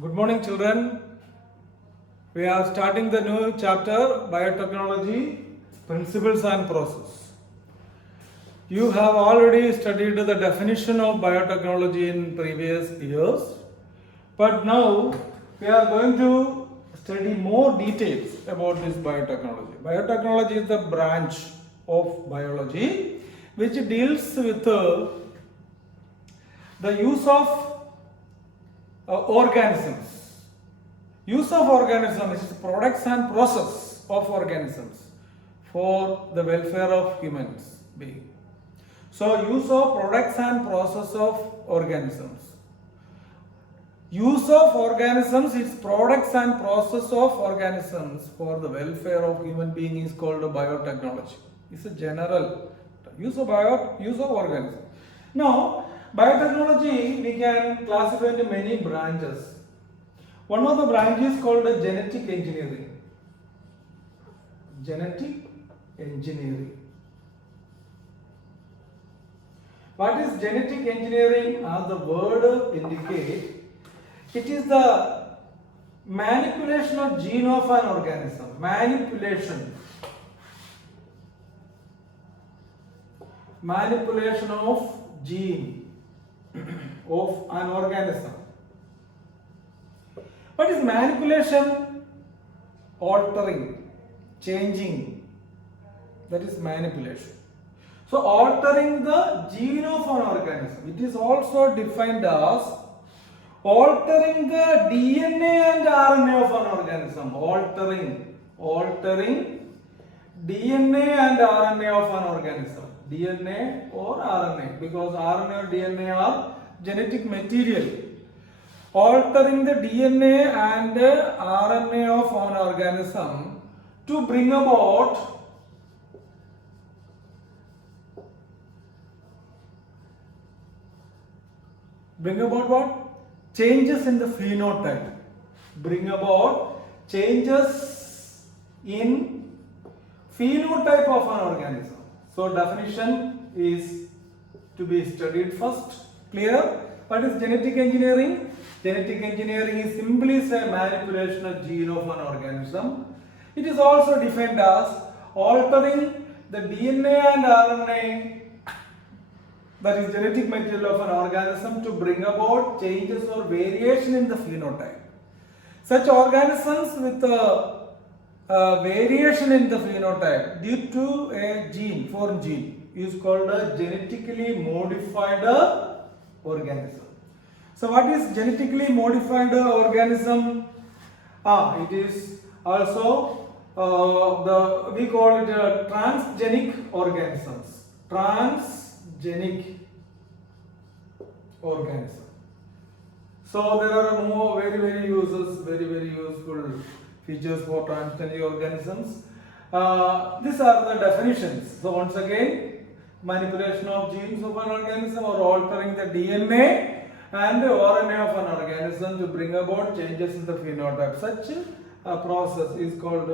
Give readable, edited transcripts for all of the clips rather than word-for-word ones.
Good morning, children. We are starting the new chapter, Biotechnology, Principles and Process. You have already studied the definition of biotechnology in previous years, but now we are going to study more details about this biotechnology. Biotechnology is the branch of biology which deals with the use of organisms. Use of organisms is products and process of organisms for the welfare of humans being. So use of products and process of organisms. Use of organisms is products and process of organisms for the welfare of human being is called biotechnology. It's a general use of organisms. Now, biotechnology we can classify into many branches. One of the branches is called genetic engineering. Genetic engineering. What is genetic engineering? As the word indicates, it is the manipulation of gene of an organism. Manipulation of gene of an organism. What is manipulation? Altering, changing. That is manipulation. So altering the gene of an organism. It is also defined as altering the DNA and RNA of an organism. Altering DNA and RNA of an organism. DNA or RNA, because RNA or DNA are genetic material. Altering the DNA and RNA of an organism to bring about what? Changes in the phenotype. Bring about changes in phenotype of an organism. So definition is to be studied first. Clear? What is genetic engineering? Genetic engineering is simply say manipulation of gene of an organism. It is also defined as altering the DNA and RNA, that is genetic material of an organism, to bring about changes or variation in the phenotype. Such organisms with variation in the phenotype due to a gene, foreign gene, is called a genetically modified organism. So what is genetically modified organism? It is also we call it transgenic organisms. Transgenic organism. So there are more very useful features for transgenic organisms. These are the definitions. So once again, manipulation of genes of an organism or altering the DNA and RNA of an organism to bring about changes in the phenotype. Such a process is called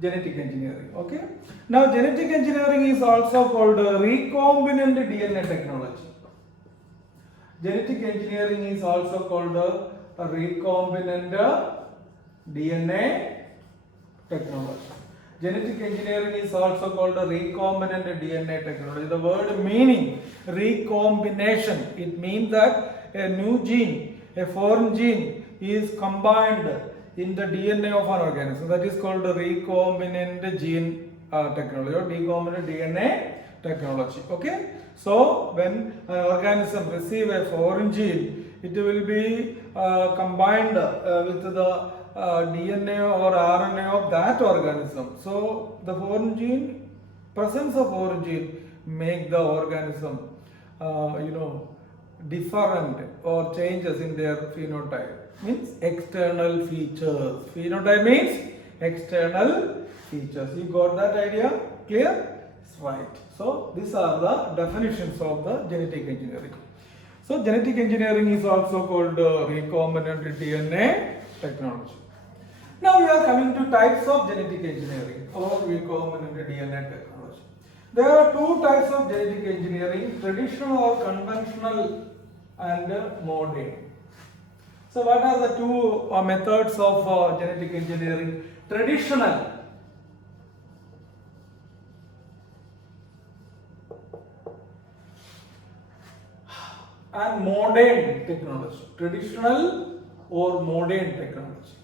genetic engineering. Okay. Now genetic engineering is also called recombinant DNA technology. Genetic engineering is also called recombinant DNA technology. Genetic engineering is also called recombinant DNA technology. The word meaning recombination, it means that a new gene, a foreign gene is combined in the DNA of an organism. That is called recombinant gene technology or recombinant DNA technology. Okay. So when an organism receives a foreign gene, it will be combined with the DNA or RNA of that organism. So the foreign gene, presence of foreign gene, make the organism different or changes in their phenotype. Means external features. Phenotype means external features. You got that idea? Clear? Right. So these are the definitions of the genetic engineering. So genetic engineering is also called recombinant DNA technology. Now we are coming to types of genetic engineering or recombinant DNA technology. There are two types of genetic engineering, traditional or conventional and modern. So what are the two methods of genetic engineering? Traditional and modern technology. Traditional or modern technology.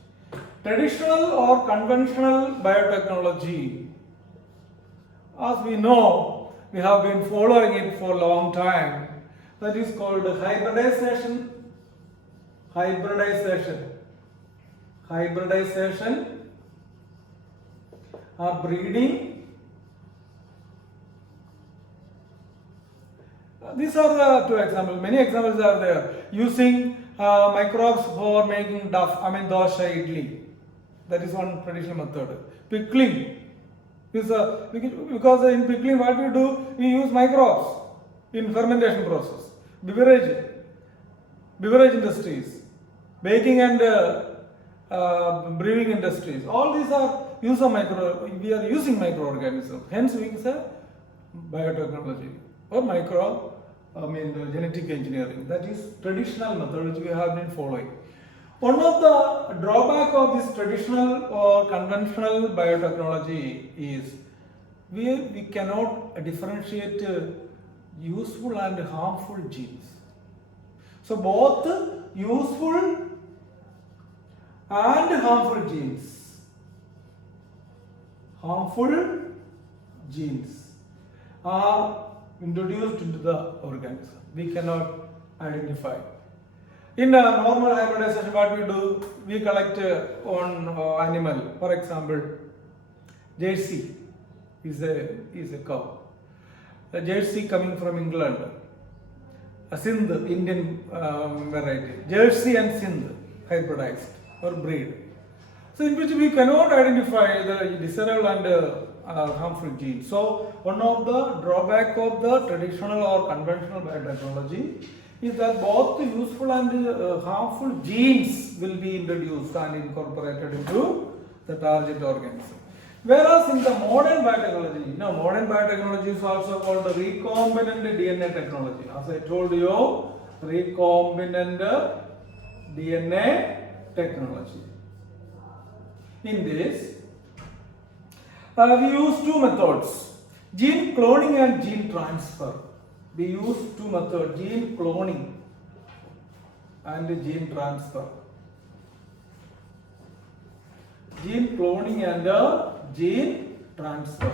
Traditional or conventional biotechnology, as we know, we have been following it for a long time. That is called hybridization. Hybridization. Hybridization or breeding. These are the two examples. Many examples are there. Using microbes for making dosha idli. That is one traditional method. Pickling. Because in pickling what we do, we use microbes in fermentation process. Beverage industries, baking and brewing industries. All these are use of we are using microorganisms. Hence we say biotechnology or genetic engineering. That is traditional method which we have been following. One of the drawback of this traditional or conventional biotechnology is we cannot differentiate useful and harmful genes. So both useful and harmful genes are introduced into the organism. We cannot identify. In a normal hybridization, what we do, we collect one animal. For example, Jersey is a cow. A Jersey coming from England. A Sindh, Indian variety. Jersey and Sindh hybridized or breed. So in which we cannot identify the desirable and harmful genes. So one of the drawback of the traditional or conventional biotechnology is that both the useful and harmful genes will be introduced and incorporated into the target organism. Whereas in the modern biotechnology, modern biotechnology is also called the recombinant DNA technology. As I told you, recombinant DNA technology. In this, we use two methods, gene cloning and gene transfer. We use two methods, gene cloning and gene transfer. Gene cloning and gene transfer.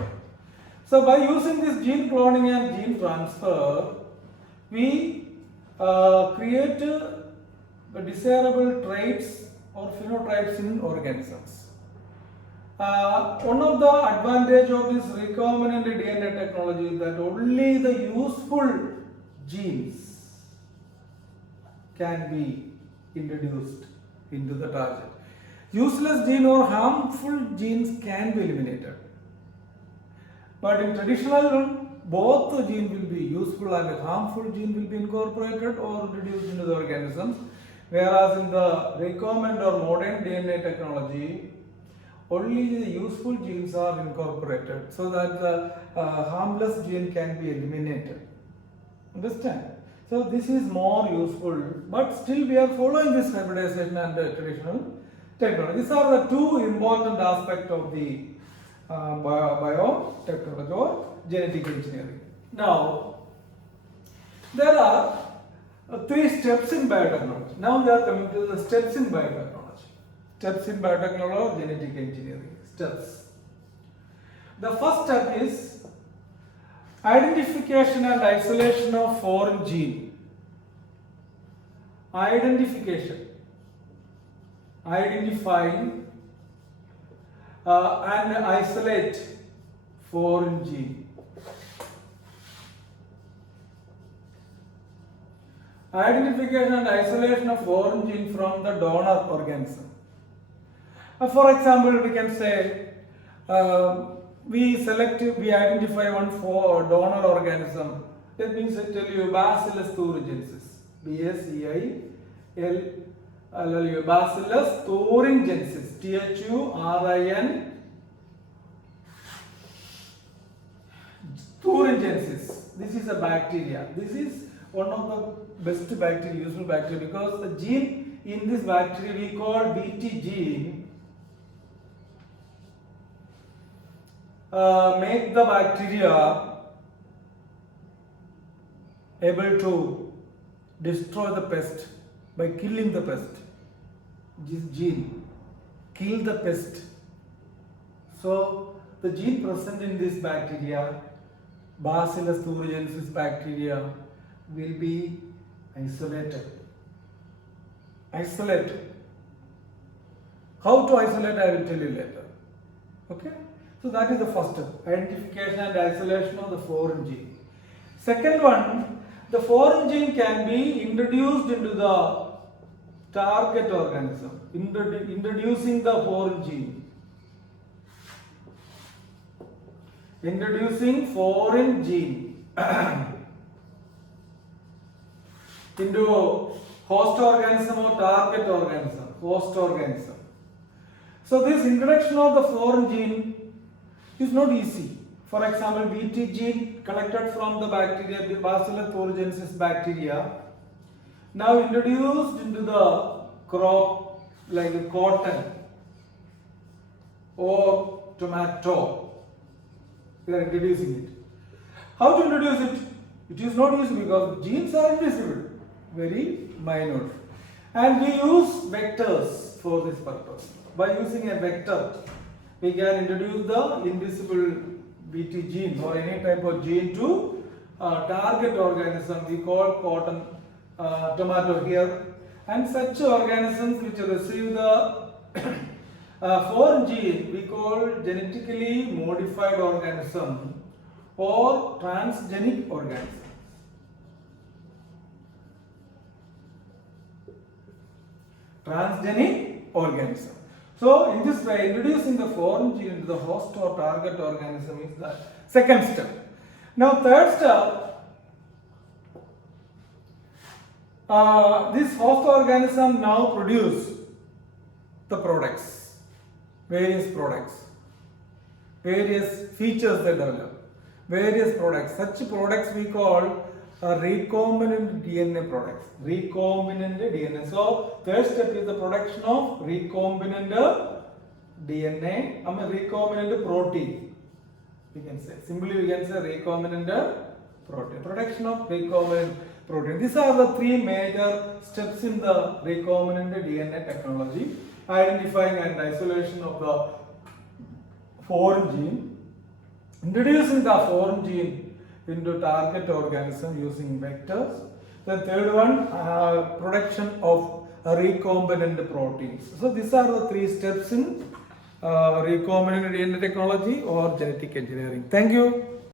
So by using this gene cloning and gene transfer, we create desirable traits or phenotypes in organisms. One of the advantage of this recombinant DNA technology is that only the useful genes can be introduced into the target. Useless gene or harmful genes can be eliminated. But in traditional, both the gene will be useful and harmful gene will be incorporated or introduced into the organisms. Whereas in the recombinant or modern DNA technology, only the useful genes are incorporated so that the harmless gene can be eliminated. Understand? So this is more useful, but still we are following this hybridization and traditional technology. These are the two important aspects of the biotechnology or genetic engineering. Now, there are three steps in biotechnology. Now we are coming to the steps in biotechnology. Steps in biotechnology or genetic engineering. Steps. The first step is identification and isolation of foreign gene. Identification. Identifying and isolate foreign gene. Identification and isolation of foreign gene from the donor organism. For example, we can say we identify one donor organism. That means I tell you Bacillus thuringiensis. Bacillus thuringiensis. THURIN thuringiensis. This is a bacteria. This is one of the best bacteria, useful bacteria, because the gene in this bacteria we call Bt gene make the bacteria able to destroy the pest by killing the pest. This gene kill the pest. So the gene present in this bacteria, Bacillus thuringiensis bacteria, will be isolated. Isolate. How to isolate I will tell you later. Okay? So that is the first step, identification and isolation of the foreign gene. Second one, the foreign gene can be introduced into the target organism. Introducing the foreign gene. Introducing foreign gene into host organism or target organism. Host organism. So this introduction of the foreign gene is not easy. For example, Bt gene collected from the bacteria, Bacillus thuringiensis bacteria, now introduced into the crop like cotton or tomato. We are introducing it. How to introduce it? It is not easy because genes are invisible, very minute. And we use vectors for this purpose. By using a vector, we can introduce the invisible Bt gene or any type of gene to target organism. We call cotton, tomato here, and such organisms which receive the foreign gene we call genetically modified organism or transgenic organism. Transgenic organism. So in this way, introducing the foreign gene into the host or target organism is the second step. Now third step, this host organism now produce the products, various features they develop, various products. Such products we call recombinant DNA products. Recombinant DNA. So third step is the production of recombinant DNA. I mean recombinant protein. We can say simply we can say recombinant protein. Production of recombinant protein. These are the three major steps in the recombinant DNA technology: identifying and isolation of the foreign gene, introducing the foreign gene into target organism using vectors. The third one, production of recombinant proteins. So these are the three steps in recombinant DNA technology or genetic engineering. Thank you.